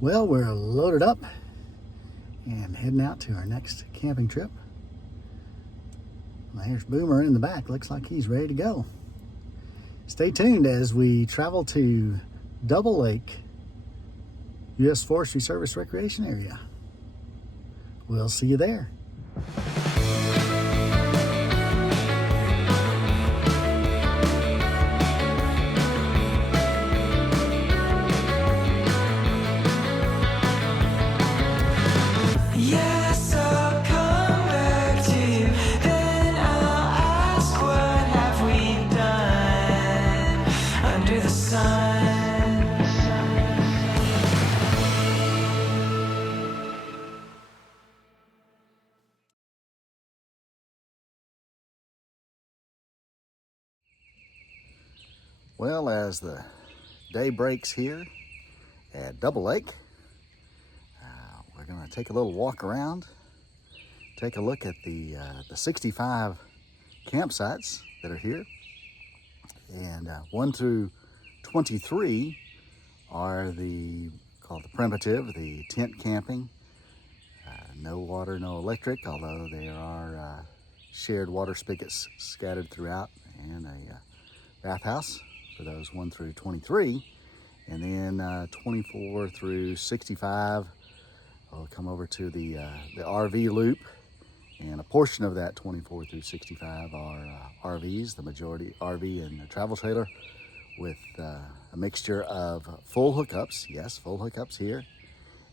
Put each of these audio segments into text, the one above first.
Well, we're loaded up and heading out to our next camping trip. There's Boomer in the back. Looks like he's ready to go. Stay tuned as we travel to Double Lake, U.S. Forestry Service Recreation Area. We'll see you there. Yes, I'll come back to you. Then I'll ask, what have we done under the sun? Well, as the day breaks here at Double Lake, we're going to take a little walk around, take a look at the 65 campsites that are here. And 1 through 23 are called the primitive, the tent camping. No water, no electric, although there are shared water spigots scattered throughout, and a bathhouse for those 1 through 23. And then 24 through 65, I'll come over to the RV loop, and a portion of that 24 through 65 are RVs, the majority RV and a travel trailer, with a mixture of full hookups, yes, full hookups here,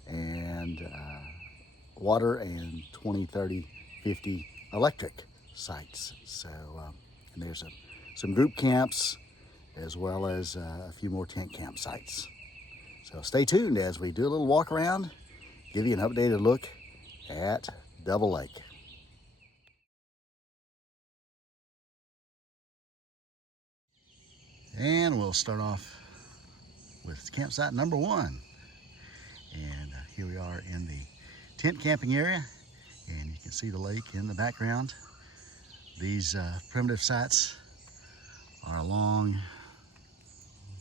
and water, and 20, 30, 50 electric sites. So, and there's some group camps, as well as a few more tent campsites. So stay tuned as we do a little walk around, give you an updated look at Double Lake. And we'll start off with campsite number 1. And here we are in the tent camping area, and you can see the lake in the background. These primitive sites are along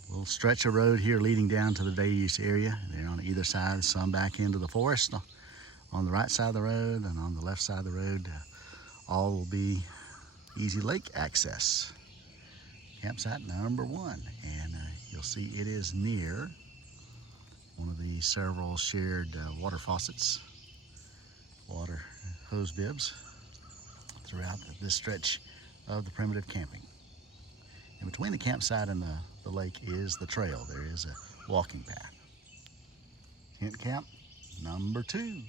a little stretch of road here leading down to the day use area. They're on either side, some back into the forest on the right side of the road, and on the left side of the road, all will be easy lake access. Campsite number 1, and you'll see it is near one of the several shared water faucets, water hose bibs throughout this stretch of the primitive camping. And between the campsite and the lake is the trail. There is a walking path. Tent camp number 2.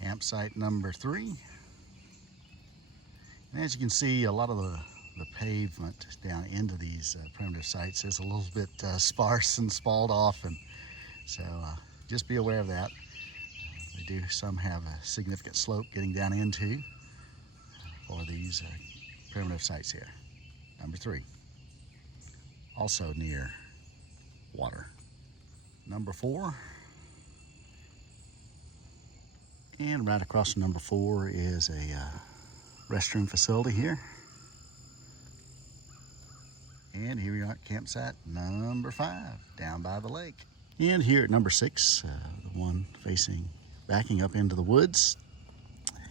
Campsite number 3. And as you can see, a lot of the pavement down into these primitive sites is a little bit sparse and spalled off, and so just be aware of that. They do some have a significant slope getting down into for these primitive sites here. Number 3, also near water. Number 4, and right across from number 4 is a restroom facility here. And here we are at campsite number 5, down by the lake. And here at number 6, the one backing up into the woods.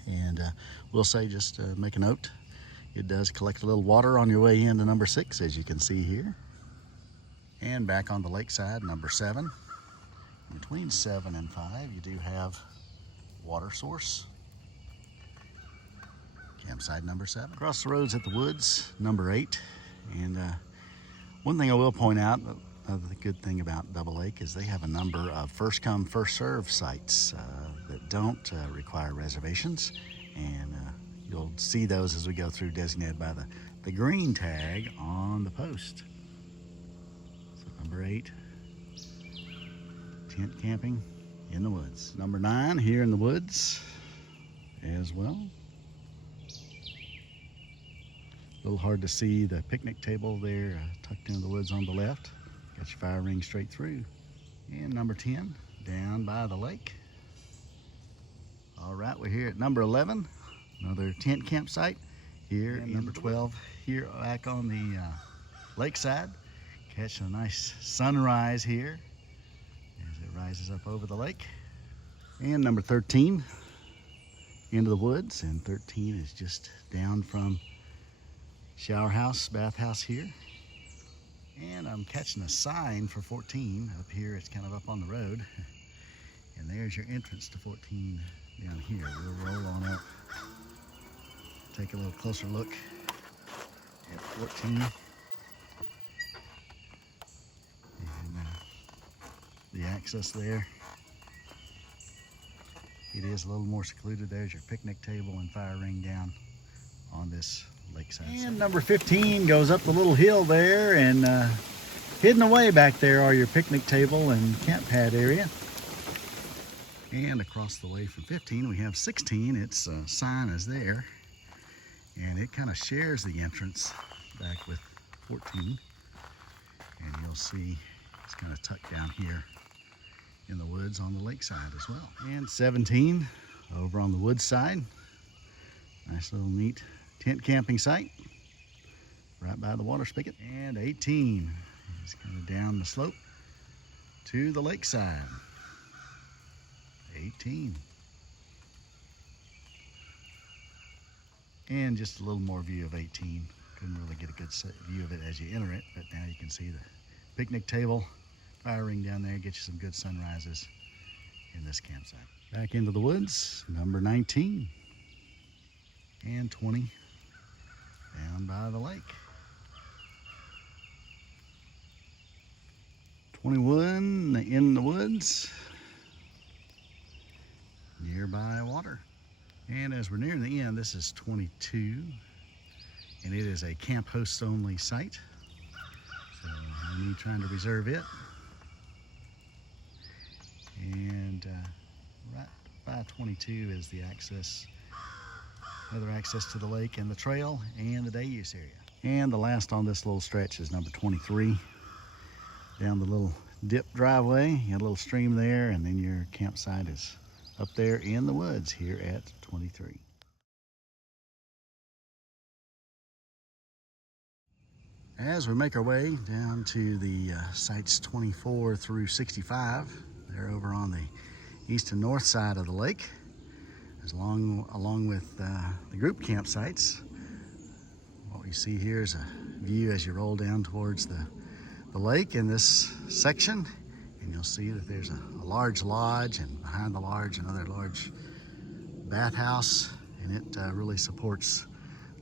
And we'll say, just make a note, it does collect a little water on your way into number 6, as you can see here. And back on the lakeside, number 7. Between 7 and 5, you do have water source. Campsite number 7. Across the roads at the woods, number 8. And one thing I will point out, the good thing about Double Lake is they have a number of first come, first serve sites that don't require reservations. And you'll see those as we go through, designated by the green tag on the post. So number 8, tent camping in the woods. Number 9, here in the woods as well. A little hard to see the picnic table there tucked into the woods on the left. Got your fire ring straight through. And number 10, down by the lake. All right, we're here at number 11, another tent campsite here. And number 12, here back on the lakeside. Catching a nice sunrise here rises up over the lake. And number 13, into the woods, and 13 is just down from shower house, bathhouse here. And I'm catching a sign for 14 up here. It's kind of up on the road. And there's your entrance to 14 down here. We'll roll on up, take a little closer look at 14. And the access there. It is a little more secluded. There's your picnic table and fire ring down on this lakeside. And number 15 goes up the little hill there, and hidden away back there are your picnic table and camp pad area. And across the way from 15 we have 16. Its sign is there, and it kind of shares the entrance back with 14. And you'll see it's kind of tucked down here in the woods on the lakeside as well. And 17 over on the woods side. Nice little neat tent camping site right by the water spigot. And 18 is kind of down the slope to the lakeside. 18. And just a little more view of 18. Couldn't really get a good view of it as you enter it, but now you can see the picnic table, fire ring down there, get you some good sunrises in this campsite. Back into the woods, number 19 and 20 down by the lake. 21 in the woods, nearby water. And as we're nearing the end, this is 22, and it is a camp host only site. So I'm trying to reserve it. And right by 22 is the access, other access to the lake and the trail and the day use area. And the last on this little stretch is number 23. Down the little dip driveway, you got a little stream there, and then your campsite is up there in the woods here at 23. As we make our way down to the sites 24 through 65, they're over on the east and north side of the lake, along with the group campsites. What we see here is a view as you roll down towards the lake in this section, and you'll see that there's a large lodge, and behind the lodge another large bathhouse, and it really supports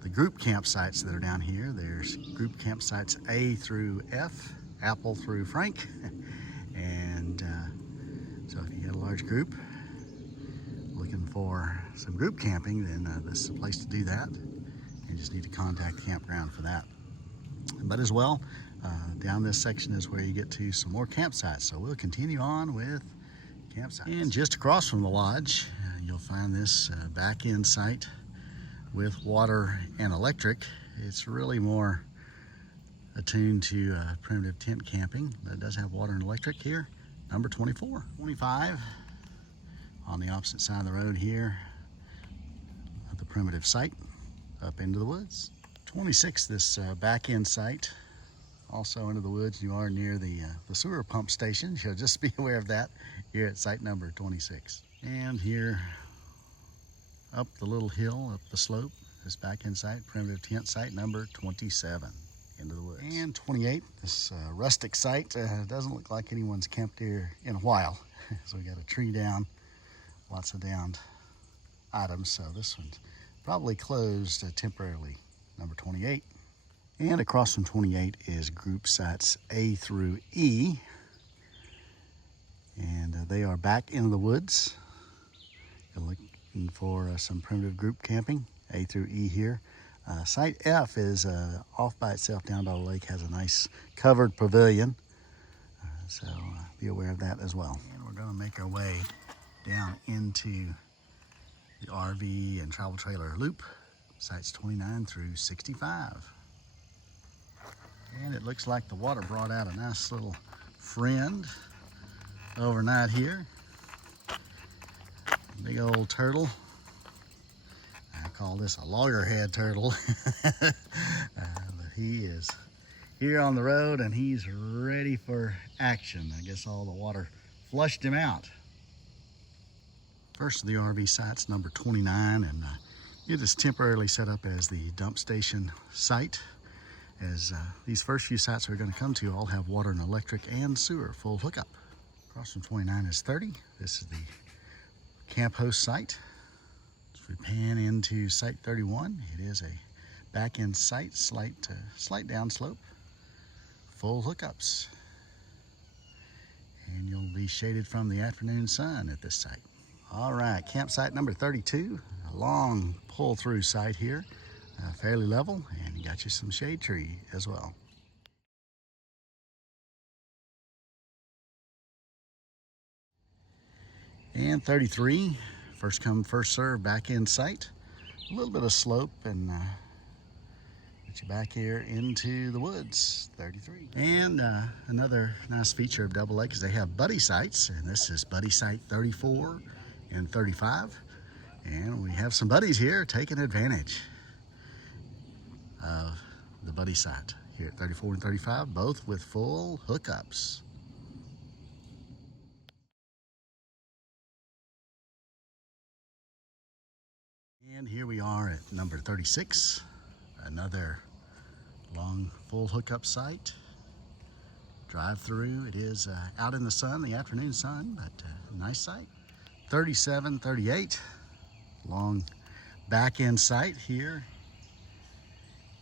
the group campsites that are down here. There's group campsites A through F, Apple through Frank, and so if you got a large group looking for some group camping, then this is a place to do that. You just need to contact the campground for that. But as well, down this section is where you get to some more campsites. So we'll continue on with campsites. And just across from the lodge, you'll find this back-end site with water and electric. It's really more attuned to primitive tent camping, but it does have water and electric here. Number 24. 25 on the opposite side of the road here of the primitive site, up into the woods. 26, this back-end site, also into the woods. You are near the sewer pump station, so just be aware of that here at site number 26. And here up the little hill, up the slope, this back-end site, primitive tent site number 27, into the woods. And 28, this rustic site, doesn't look like anyone's camped here in a while. So we got a tree down, lots of downed items, so this one's probably closed temporarily. Number 28. And across from 28 is group sites A through E, and they are back into the woods. You're looking for some primitive group camping, A through E here. Site F is off by itself down by the lake, has a nice covered pavilion, so be aware of that as well. And we're going to make our way down into the RV and travel trailer loop, sites 29 through 65. And it looks like the water brought out a nice little friend overnight here. Big old turtle. I call this a loggerhead turtle. But he is here on the road and he's ready for action. I guess all the water flushed him out. First of the RV sites, number 29, and it is temporarily set up as the dump station site, as these first few sites we're going to come to all have water and electric and sewer full hookup. Across from 29 is 30. This is the camp host site. As we pan into site 31, it is a back-end site, slight downslope, full hookups. And you'll be shaded from the afternoon sun at this site. All right, campsite number 32, a long pull-through site here, fairly level, and you got you some shade tree as well. And 33, first come, first serve, back-end site. A little bit of slope and get you back here into the woods, 33. And another nice feature of Double Lake is they have buddy sites, and this is buddy site 34 and 35. And we have some buddies here taking advantage of the buddy site here at 34 and 35, both with full hookups. And here we are at number 36, another long full hookup site. Drive through, it is out in the sun, the afternoon sun, but nice site. 37, 38, long back end site here.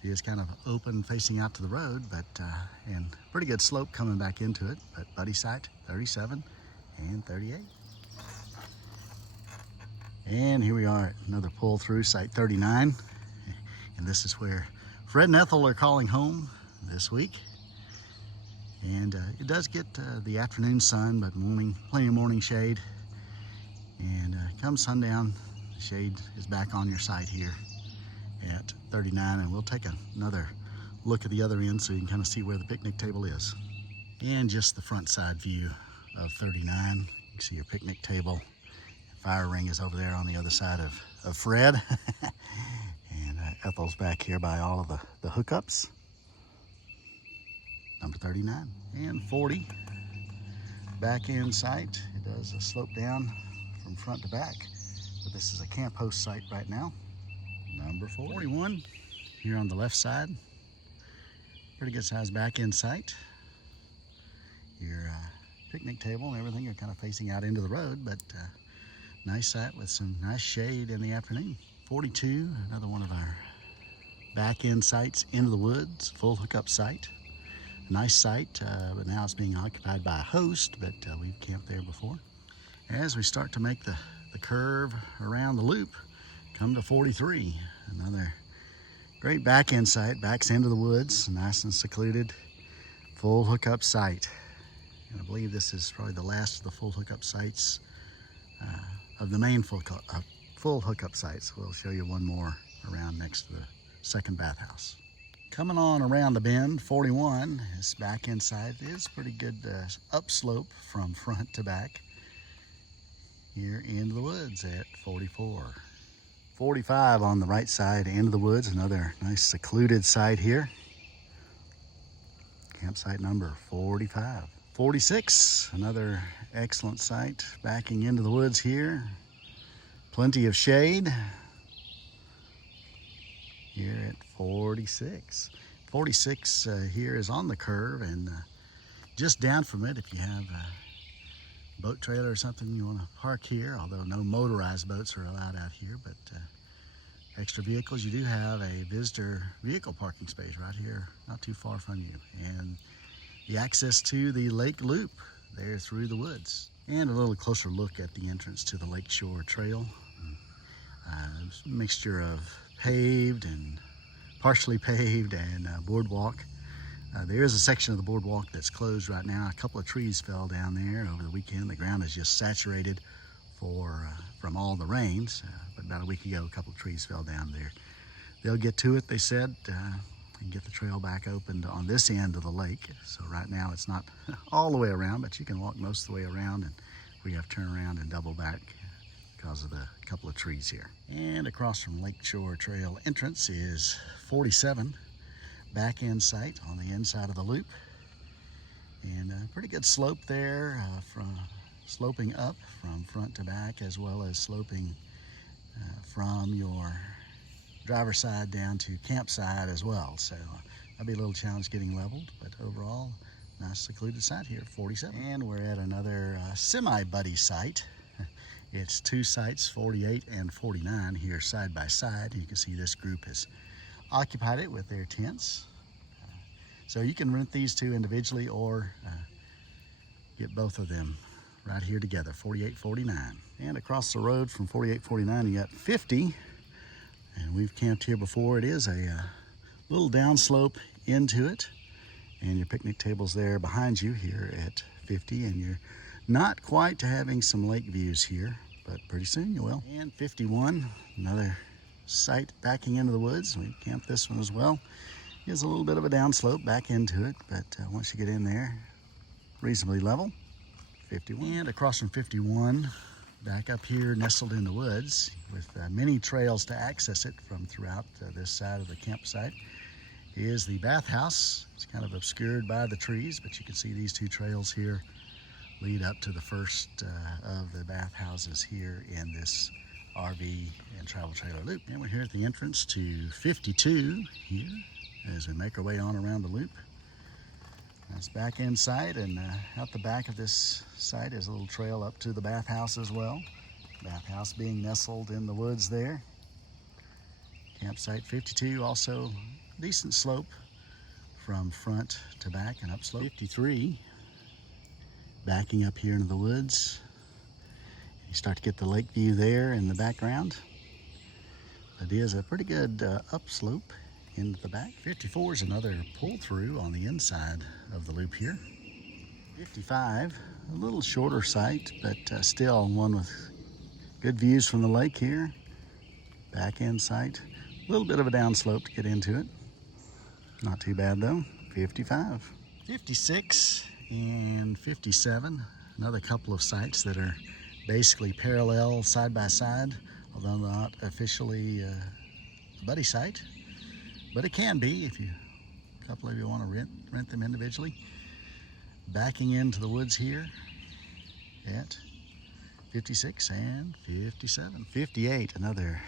It is kind of open facing out to the road, but and pretty good slope coming back into it, but buddy site 37 and 38. And here we are at another pull through site 39, and this is where Fred and Ethel are calling home this week. And it does get the afternoon sun, but plenty of morning shade. And come sundown, the shade is back on your site here at 39, and we'll take another look at the other end so you can kind of see where the picnic table is. And just the front side view of 39. You can see your picnic table. Fire ring is over there on the other side of Fred. And Ethel's back here by all of the hookups. Number 39 and 40. Back end site. It does slope down from front to back, but this is a camp host site right now. Number 41 here on the left side. Pretty good size back end site. Your picnic table and everything are kind of facing out into the road, but nice site with some nice shade in the afternoon. 42, another one of our back end sites into the woods, full hookup site. Nice site, but now it's being occupied by a host, but we've camped there before. As we start to make the curve around the loop, come to 43, another great back end site, backs into the woods, nice and secluded, full hookup site. And I believe this is probably the last of the full hookup sites of the main full hookup sites. We'll show you one more around next to the second bathhouse. Coming on around the bend, 41, this back end side is pretty good upslope from front to back here into the woods at 44. 45 on the right side into the woods, another nice secluded site here. Campsite number 45. 46, another excellent site backing into the woods here. Plenty of shade here at 46. 46 here is on the curve, and just down from it, if you have a boat trailer or something you want to park here, although no motorized boats are allowed out here, but extra vehicles, you do have a visitor vehicle parking space right here, not too far from you. And the access to the lake loop there through the woods. And a little closer look at the entrance to the Lakeshore Trail. A mixture of paved and partially paved and boardwalk. There is a section of the boardwalk that's closed right now. A couple of trees fell down there over the weekend. The ground is just saturated from all the rains. But about a week ago, a couple of trees fell down there. They'll get to it, they said, and get the trail back opened on this end of the lake. So right now it's not all the way around, but you can walk most of the way around, and we have to turn around and double back because of the couple of trees here. And across from Lakeshore Trail entrance is 47, back end site on the inside of the loop. And a pretty good slope there from sloping up from front to back, as well as sloping from your driver's side down to campsite as well. So that'll be a little challenge getting leveled, but overall, nice secluded site here, 47. And we're at another semi-buddy site. It's two sites, 48 and 49 here side by side. You can see this group has occupied it with their tents. So you can rent these two individually or get both of them right here together, 48, 49. And across the road from 48, 49, you got 50. And we've camped here before. It is a little downslope into it. And your picnic table's there behind you here at 50. And you're not quite to having some lake views here, but pretty soon you will. And 51, another site backing into the woods. We've camped this one as well. There's a little bit of a downslope back into it, but once you get in there, reasonably level. 51. And across from 51, back up here, nestled in the woods, with many trails to access it from throughout this side of the campsite, is the bathhouse. It's kind of obscured by the trees, but you can see these two trails here lead up to the first of the bathhouses here in this RV and travel trailer loop. And we're here at the entrance to 52 here as we make our way on around the loop. That's back end site, and out the back of this site is a little trail up to the bathhouse as well. Bathhouse being nestled in the woods there. Campsite 52, also decent slope from front to back and upslope. 53, backing up here into the woods. You start to get the lake view there in the background. It is a pretty good upslope into the back. 54 is another pull through on the inside of the loop here. 55, a little shorter site, but still one with good views from the lake here. Back end site, a little bit of a downslope to get into it. Not too bad though. 55. 56 and 57, another couple of sites that are basically parallel side by side, although not officially a buddy site, but it can be if a couple of you want to rent them individually. Backing into the woods here at 56 and 57. 58, another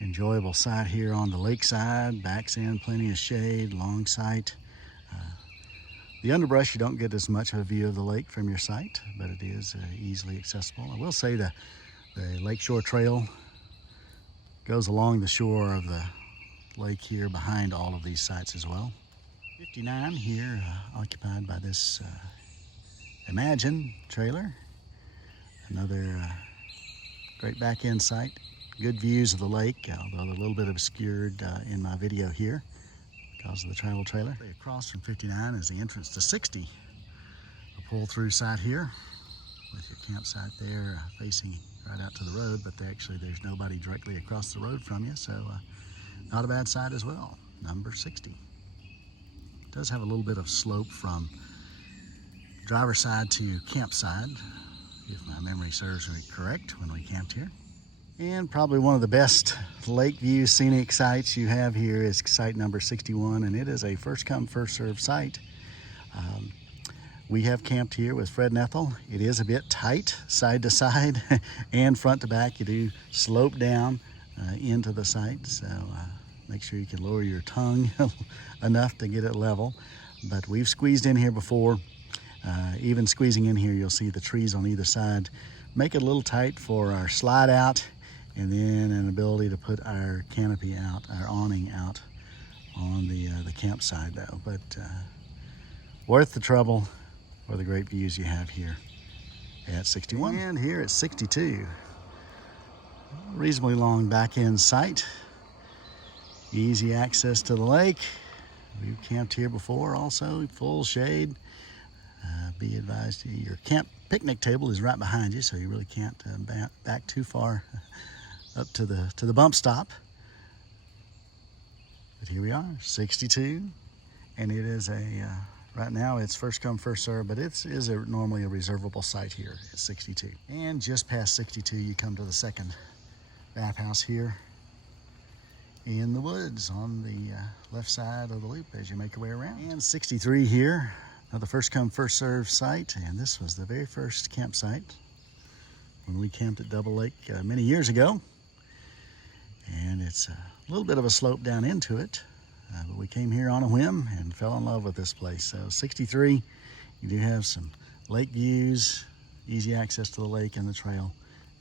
enjoyable site here on the lakeside. Backs in, plenty of shade, long site. The underbrush, you don't get as much of a view of the lake from your site, but it is easily accessible. I will say the Lakeshore Trail goes along the shore of the lake here behind all of these sites as well. 59 here, occupied by this Imagine trailer. Another great back end site. Good views of the lake, although a little bit obscured in my video here because of the travel trailer. Across from 59 is the entrance to 60. A pull-through site here with your campsite there facing right out to the road, but there's nobody directly across the road from you, so not a bad site as well. Number 60. It does have a little bit of slope from driver's side to campsite, if my memory serves me correct, when we camped here. And probably one of the best lake view scenic sites you have here is site number 61, and it is a first come, first served site. We have camped here with Fred and Ethel. It is a bit tight side to side and front to back. You do slope down into the site, so make sure you can lower your tongue enough to get it level. But we've squeezed in here before. Even squeezing in here, you'll see the trees on either side. Make it a little tight for our slide out, and then an ability to put our canopy out, our awning out on the campsite though. But worth the trouble for the great views you have here at 61. And here at 62, reasonably long back end site. Easy access to the lake. We've camped here before also, full shade. Be advised, your picnic table is right behind you, so you really can't back too far up to the bump stop. But here we are, 62, and it is right now it's first come, first serve, but it is normally a reservable site here at 62. And just past 62, you come to the second bathhouse here in the woods on the left side of the loop as you make your way around. And 63 here, Another first come, first served site, and this was the very first campsite when we camped at Double Lake many years ago. And it's a little bit of a slope down into it, but we came here on a whim and fell in love with this place. So 63, you do have some lake views, easy access to the lake and the trail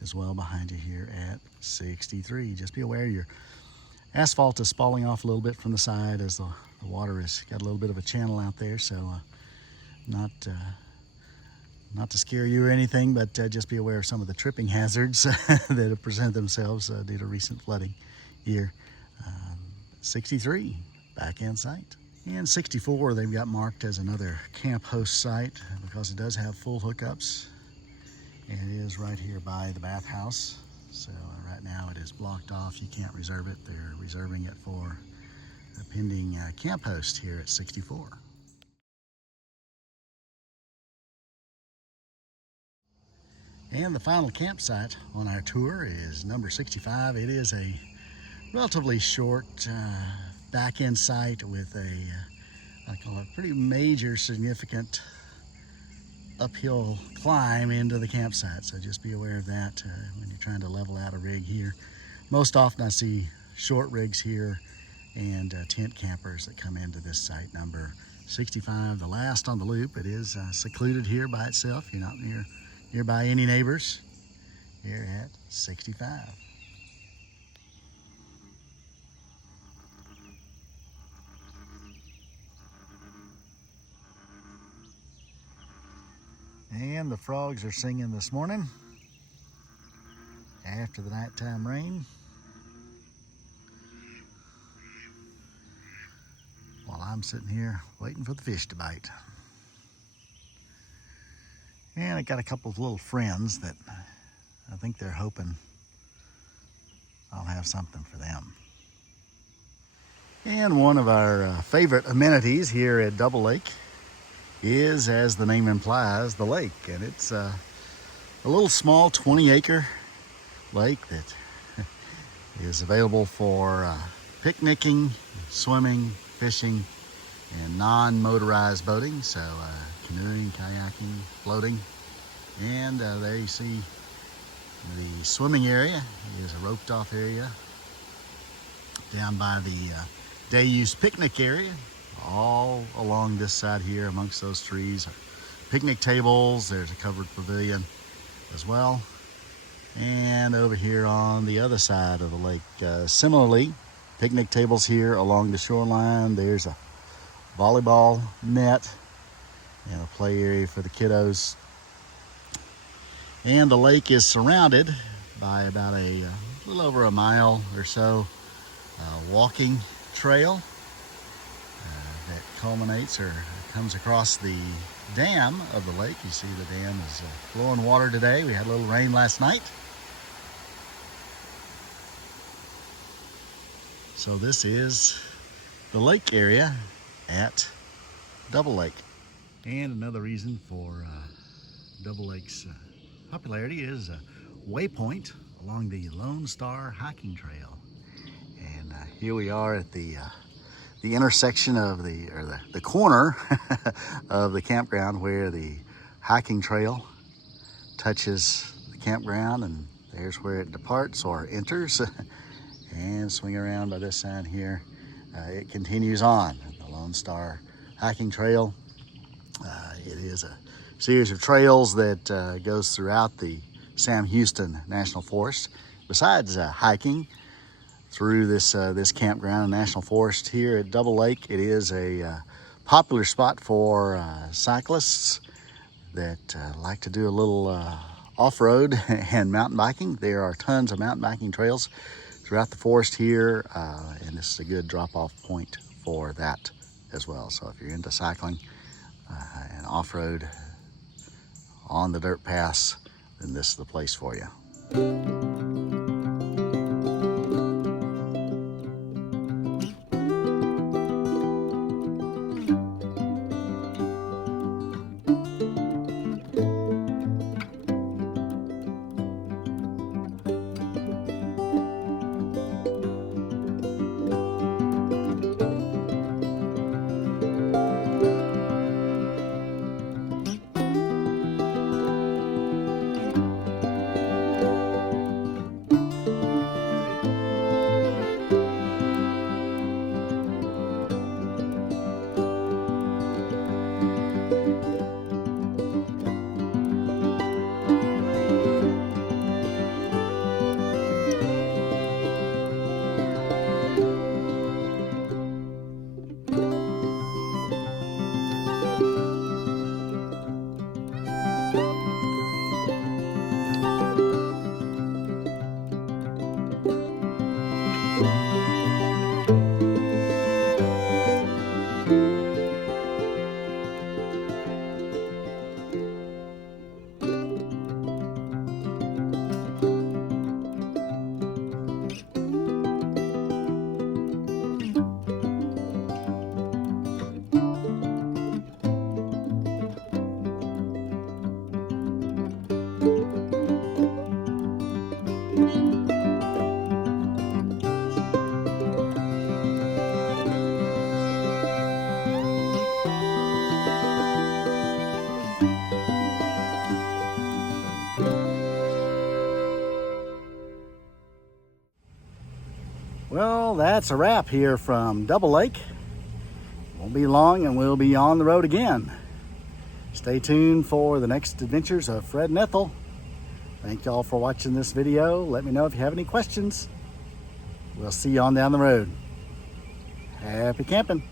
as well behind you here at 63. Just be aware your asphalt is falling off a little bit from the side as the water has got a little bit of a channel out there. So not to scare you or anything, but just be aware of some of the tripping hazards that have presented themselves due to recent flooding here. 63, back end site. And 64, they've got marked as another camp host site because it does have full hookups. And it is right here by the bathhouse. So right now it is blocked off. You can't reserve it. They're reserving it for a pending camp host here at 64. And the final campsite on our tour is number 65. It is a relatively short back-end site with I call it pretty major, significant uphill climb into the campsite. So just be aware of that when you're trying to level out a rig here. Most often I see short rigs here and tent campers that come into this site, number 65, the last on the loop. It is secluded here by itself. You're not nearby any neighbors here at 65. And the frogs are singing this morning after the nighttime rain, while I'm sitting here waiting for the fish to bite. And I got a couple of little friends that I think they're hoping I'll have something for them. And one of our favorite amenities here at Double Lake is, as the name implies, the lake. And it's a little small 20-acre lake that is available for picnicking, swimming, fishing, and non-motorized boating. So canoeing, kayaking, floating. And there you see the swimming area is a roped off area down by the day use picnic area, all along this side here amongst those trees. Picnic tables, there's a covered pavilion as well. And over here on the other side of the lake, similarly, picnic tables here along the shoreline. There's a volleyball net and a play area for the kiddos. And the lake is surrounded by about a little over a mile or so walking trail that culminates or comes across the dam of the lake. You see the dam is flowing water today. We had a little rain last night. So this is the lake area at Double Lake. And another reason for Double Lake's popularity is a waypoint along the Lone Star hiking trail. And here we are at the intersection of the corner of the campground where the hiking trail touches the campground, and there's where it departs or enters. And swing around by this side here, it continues on the Lone Star hiking trail. It is a series of trails that goes throughout the Sam Houston National Forest. Besides hiking through this campground and national forest here at Double Lake, it is a popular spot for cyclists that like to do a little off-road and mountain biking. There are tons of mountain biking trails throughout the forest here, and this is a good drop-off point for that as well. So if you're into cycling and off-road on the dirt paths, then this is the place for you. Well, that's a wrap here from Double Lake. Won't be long and we'll be on the road again. Stay tuned for the next adventures of Fred and Ethel. Thank y'all for watching this video. Let me know if you have any questions. We'll see you on down the road. Happy camping.